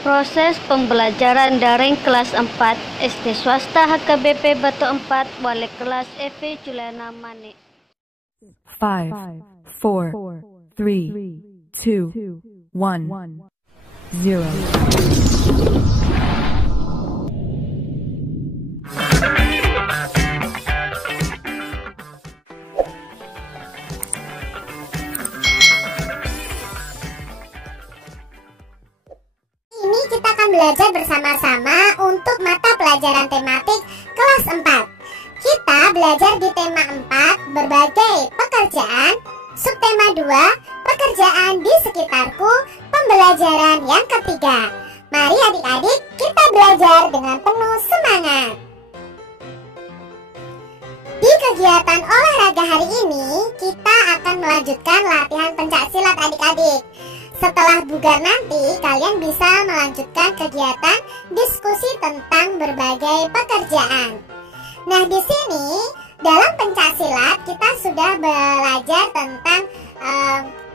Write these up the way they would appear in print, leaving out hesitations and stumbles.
Proses pembelajaran daring kelas 4 SD swasta HKBP Batu 4 wali kelas Evi Juliana Manik. 5, 4, 3, 2, 1, 0. Ini kita akan belajar bersama-sama untuk mata pelajaran tematik kelas 4. Kita belajar di tema 4 berbagai pekerjaan, subtema 2 pekerjaan di sekitarku, pembelajaran yang ketiga. Mari adik-adik kita belajar dengan penuh semangat. Di kegiatan olahraga hari ini kita akan melanjutkan latihan pencaksilat adik-adik. Setelah bugar nanti, kalian bisa melanjutkan kegiatan diskusi tentang berbagai pekerjaan. Nah, di sini dalam pencaksilat kita sudah belajar tentang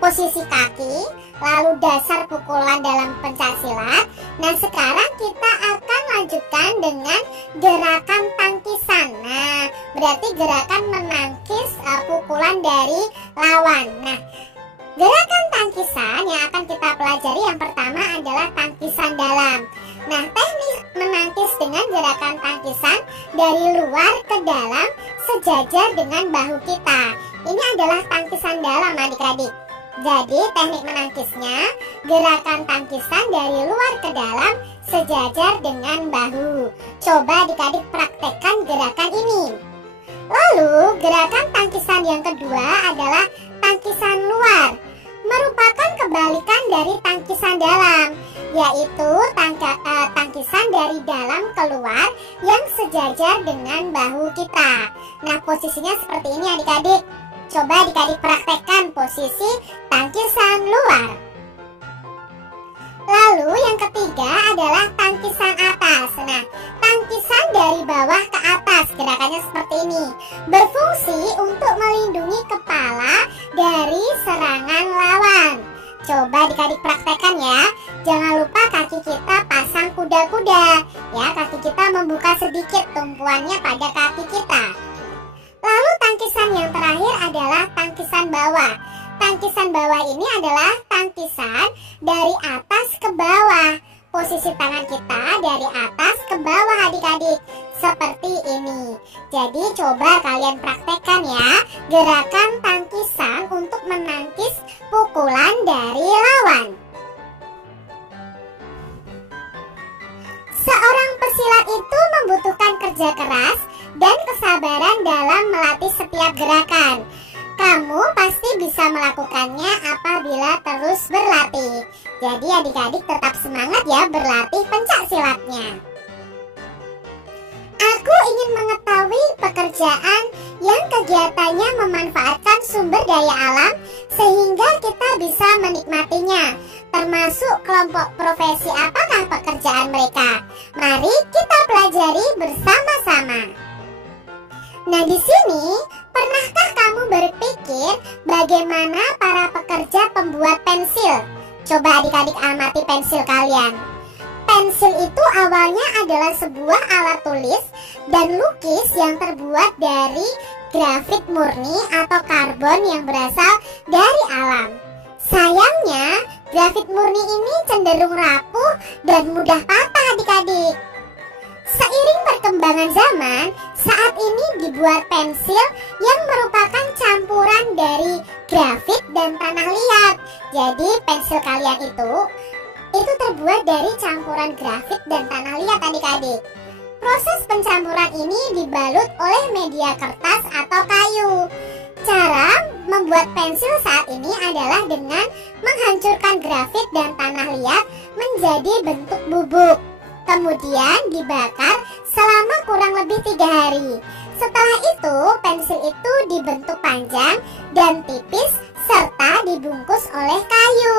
posisi kaki, lalu dasar pukulan dalam pencaksilat. Nah, sekarang kita akan lanjutkan dengan gerakan tangkisan. Nah, berarti gerakan menangkis pukulan dari lawan. Nah, gerakan tangkisan yang akan kita pelajari yang pertama adalah tangkisan dalam. Nah, teknik menangkis dengan gerakan tangkisan dari luar ke dalam sejajar dengan bahu kita. Ini adalah tangkisan dalam adik-adik. Jadi teknik menangkisnya gerakan tangkisan dari luar ke dalam sejajar dengan bahu. Coba adik-adik praktekkan gerakan ini. Lalu gerakan tangkisan yang kedua adalah tangkisan luar, merupakan kebalikan dari tangkisan dalam, yaitu tangkisan dari dalam keluar yang sejajar dengan bahu kita. Nah, posisinya seperti ini adik-adik. Coba adik-adik praktekkan posisi tangkisan luar. Lalu yang ketiga adalah tangkisan atas. Nah, tangkisan dari bawah ke atas, gerakannya seperti ini. Berfungsi untuk melindungi kepala dari serangan lawan. Coba adik-adik praktekkan ya. Jangan lupa kaki kita pasang kuda-kuda. Ya, kaki kita membuka sedikit tumpuannya pada kaki kita. Lalu tangkisan yang terakhir adalah tangkisan bawah. Tangkisan bawah ini adalah tangkisan dari atas ke bawah. Posisi tangan kita dari atas ke bawah adik-adik, seperti ini. Jadi coba kalian praktekkan ya gerakan tangkisan untuk menangkis pukulan dari lawan. Seorang pesilat itu membutuhkan kerja keras dan kesabaran dalam melatih setiap gerakan. Kamu pasti bisa melakukannya apabila terus berlatih. Jadi adik-adik tetap semangat ya berlatih pencaksilatnya. Aku ingin mengetahui pekerjaan yang kegiatannya memanfaatkan sumber daya alam sehingga kita bisa menikmatinya. Termasuk kelompok profesi apakah pekerjaan mereka? Mari kita pelajari bersama-sama. Nah, di sini pernahkah kamu berpikir bagaimana para pekerja pembuat pensil? Coba adik-adik amati pensil kalian. Pensil itu awalnya adalah sebuah alat tulis dan lukis yang terbuat dari grafit murni atau karbon yang berasal dari alam. Sayangnya, grafit murni ini cenderung rapuh dan mudah patah adik-adik. Seiring perkembangan zaman, saat ini dibuat pensil yang merupakan campuran dari grafit dan tanah liat. Jadi pensil kalian itu terbuat dari campuran grafit dan tanah liat adik-adik. Proses pencampuran ini dibalut oleh media kertas atau kayu. Cara membuat pensil saat ini adalah dengan menghancurkan grafit dan tanah liat menjadi bentuk bubuk. Kemudian dibakar selama kurang lebih 3 hari. Setelah itu, pensil itu dibentuk panjang dan tipis serta dibungkus oleh kayu.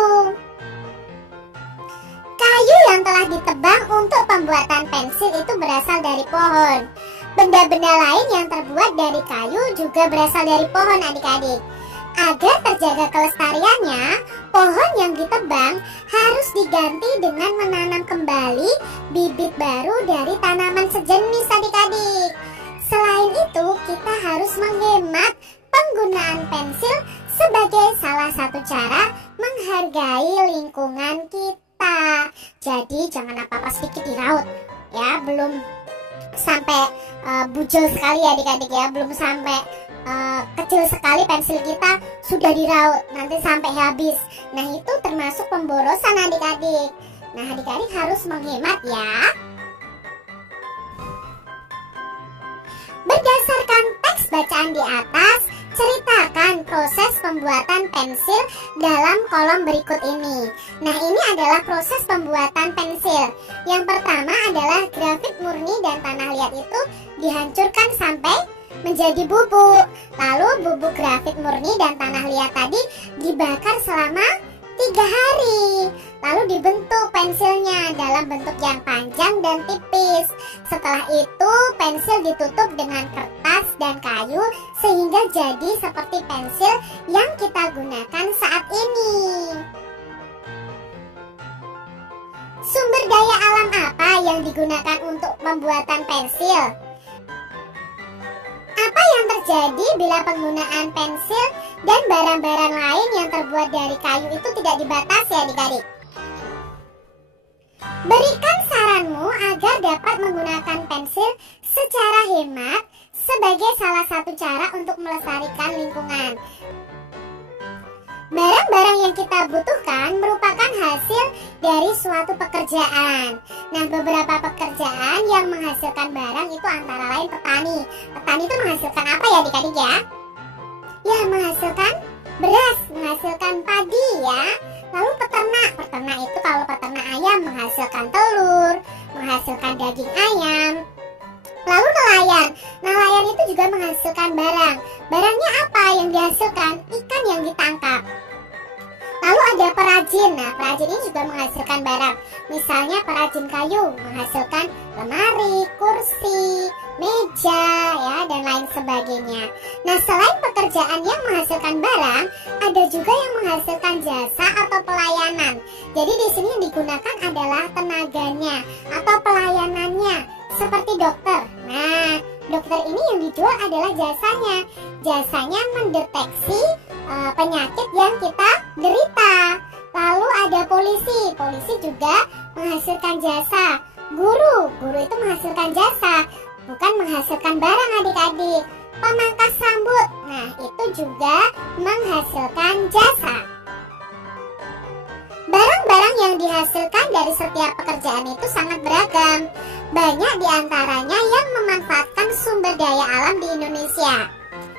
Kayu yang telah ditebang untuk pembuatan pensil itu berasal dari pohon. Benda-benda lain yang terbuat dari kayu juga berasal dari pohon adik-adik. Agar terjaga kelestariannya, pohon yang ditebang harus diganti dengan menanam kembali bibit baru dari tanaman sejenis adik-adik. Selain itu, kita harus menghemat penggunaan pensil sebagai salah satu cara menghargai lingkungan kita. Jadi jangan apa-apa sedikit diraut ya, belum sampai bujel sekali adik-adik ya, belum sampai kecil sekali pensil kita sudah diraut, nanti sampai habis. Nah itu termasuk pemborosan adik-adik. Nah adik-adik harus menghemat ya. Berdasarkan teks bacaan di atas, ceritakan proses pembuatan pensil dalam kolom berikut ini. Nah ini adalah proses pembuatan pensil. Yang pertama adalah grafit murni dan tanah liat itu dihancurkan sampai menjadi bubuk. Lalu bubuk grafit murni dan tanah liat tadi dibakar selama 3 hari. Lalu dibentuk pensilnya dalam bentuk yang panjang dan tipis. Setelah itu pensil ditutup dengan kertas dan kayu sehingga jadi seperti pensil yang kita gunakan saat ini. Sumber daya alam apa yang digunakan untuk pembuatan pensil? Apa yang terjadi bila penggunaan pensil dan barang-barang lain yang terbuat dari kayu itu tidak dibatasi adik-adik? Berikan saranmu agar dapat menggunakan pensil secara hemat sebagai salah satu cara untuk melestarikan lingkungan. Barang-barang yang kita butuhkan merupakan hasil dari suatu pekerjaan. Nah, beberapa pekerjaan yang menghasilkan barang itu antara lain petani. Petani itu menghasilkan apa ya adik-adik ya? Ya, menghasilkan beras, menghasilkan padi ya. Lalu peternak. Peternak itu kalau peternak ayam menghasilkan telur, menghasilkan daging ayam. Lalu nelayan. Nelayan itu juga menghasilkan barang. Barangnya apa yang dihasilkan? Ikan yang ditangkap. Lalu ada perajin. Nah, perajin ini juga menghasilkan barang. Misalnya perajin kayu menghasilkan lemari, kursi, meja, ya, dan lain sebagainya. Nah, selain pekerjaan yang menghasilkan barang, ada juga yang menghasilkan jasa atau pelayanan. Jadi di sini yang digunakan adalah tenaganya atau pelayanannya, seperti dokter. Nah, dokter ini yang dijual adalah jasanya. Jasanya mendeteksi penyakit yang kita derita. Lalu ada polisi. Polisi juga menghasilkan jasa. Guru itu menghasilkan jasa, bukan menghasilkan barang adik-adik. Pemangkas rambut, nah itu juga menghasilkan jasa. Barang-barang yang dihasilkan dari setiap pekerjaan itu sangat beragam. Banyak diantaranya yang memanfaatkan sumber daya alam di Indonesia.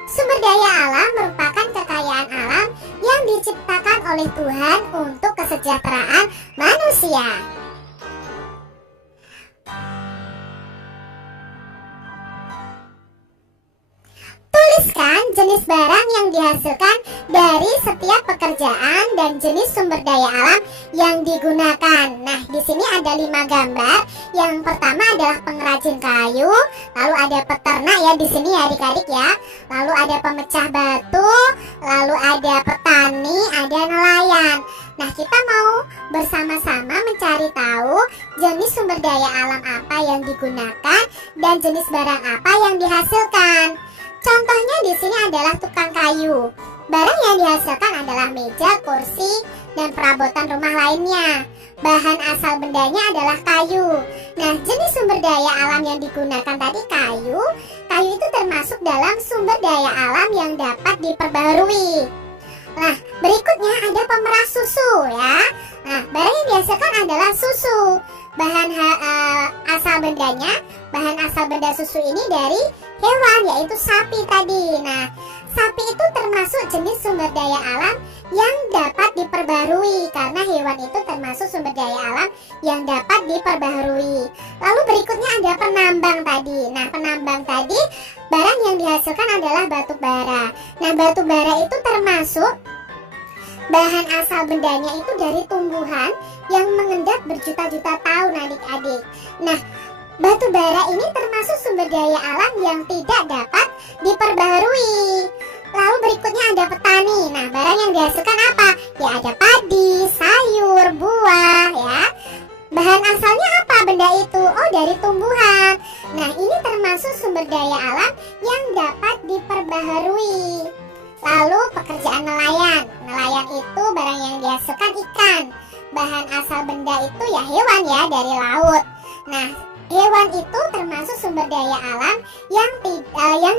Sumber daya alam merupakan kekayaan alam yang diciptakan oleh Tuhan untuk kesejahteraan manusia. Tuliskan jenis barang yang dihasilkan dari setiap pekerjaan dan jenis sumber daya alam yang digunakan. Nah, di sini ada 5 gambar. Yang pertama adalah pengrajin kayu, lalu ada peternak ya di sini ya adik-adik ya. Lalu ada pemecah batu, lalu ada petani, ada nelayan. Nah, kita mau bersama-sama mencari tahu jenis sumber daya alam apa yang digunakan dan jenis barang apa yang dihasilkan. Contohnya di sini adalah tukang kayu. Barang yang dihasilkan adalah meja, kursi, dan perabotan rumah lainnya. Bahan asal bendanya adalah kayu. Nah, jenis sumber daya alam yang digunakan tadi kayu. Kayu itu termasuk dalam sumber daya alam yang dapat diperbarui. Nah, berikutnya ada pemeras susu ya. Nah, barang yang dihasilkan adalah susu. Bahan asal benda susu ini dari hewan, yaitu sapi tadi. Nah, sapi itu termasuk jenis sumber daya alam yang dapat diperbarui, karena hewan itu termasuk sumber daya alam yang dapat diperbarui. Lalu berikutnya ada penambang tadi. Nah, penambang tadi barang yang dihasilkan adalah batu bara. Nah, batu bara itu termasuk bahan asal bendanya itu dari tumbuhan yang mengendap berjuta-juta tahun adik-adik. Nah, batu bara ini termasuk sumber daya alam yang tidak dapat diperbarui. Lalu berikutnya ada petani. Nah, barang yang dihasilkan apa? Ya ada padi, sayur, buah ya. Bahan asalnya apa benda itu? Oh, dari tumbuhan. Nah, ini termasuk sumber daya alam yang dapat diperbaharui. Lalu pekerjaan nelayan. Nelayan itu barang yang dihasilkan ikan. Bahan asal benda itu ya hewan ya, dari laut. Nah, hewan itu termasuk sumber daya alam yang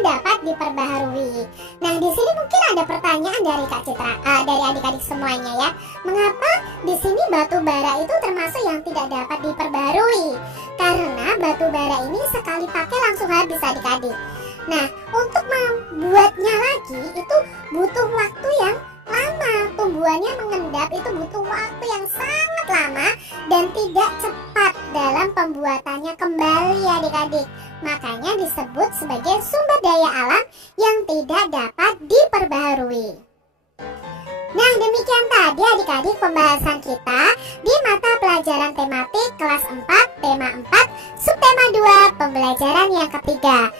dapat diperbaharui. Nah, di sini mungkin ada pertanyaan dari Kak Citra, dari adik-adik semuanya ya. Mengapa di sini batu bara itu termasuk yang tidak dapat diperbaharui? Karena batu bara ini sekali pakai langsung habis adik-adik. Nah, untuk membuatnya lagi itu butuh waktu yang lama. Tumbuhannya mengendap itu butuh waktu yang sangat lama dan tidak cepat dalam pembuatannya kembali adik-adik. Makanya disebut sebagai sumber daya alam yang tidak dapat diperbaharui. Nah, demikian tadi adik-adik pembahasan kita di mata pelajaran tematik kelas 4, tema 4, subtema 2, pembelajaran yang ketiga.